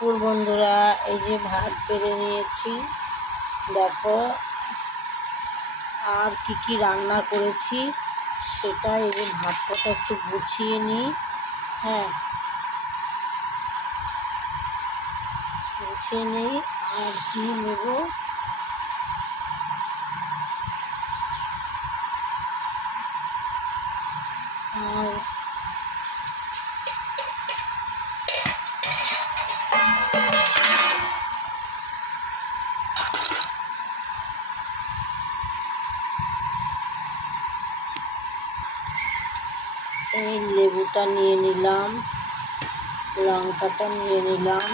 বন্ধুরা, এই যে ভাত বেড়ে নিয়েছি, দেখো। আর কি কি রান্না করেছি সেটা এই যে ভাতটা একটু গুছিয়ে নিই। হ্যাঁ, গুছিয়ে নিই। আর কি নেব, আর এই লেবুটা নিয়ে নিলাম, লঙ্কাটা নিয়ে নিলাম,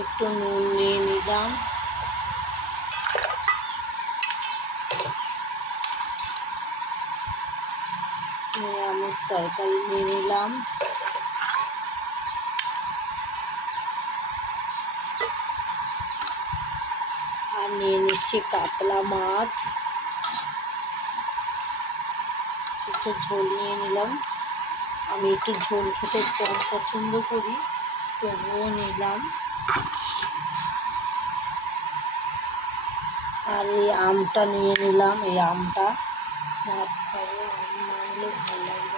একটু নুন নিয়ে নিলাম, নিরামিষ তরকারি নিয়ে নিলাম, আর নিয়ে নিচ্ছি কাতলা মাছ, একটু ঝোল নিয়ে নিলাম। আমি একটু ঝোল খেতে কম পছন্দ করি, তবুও নিলাম। আর এই আমটা নিয়ে নিলাম, এই আমটা ভাত খাবো, আম না হলে ভালো লাগবে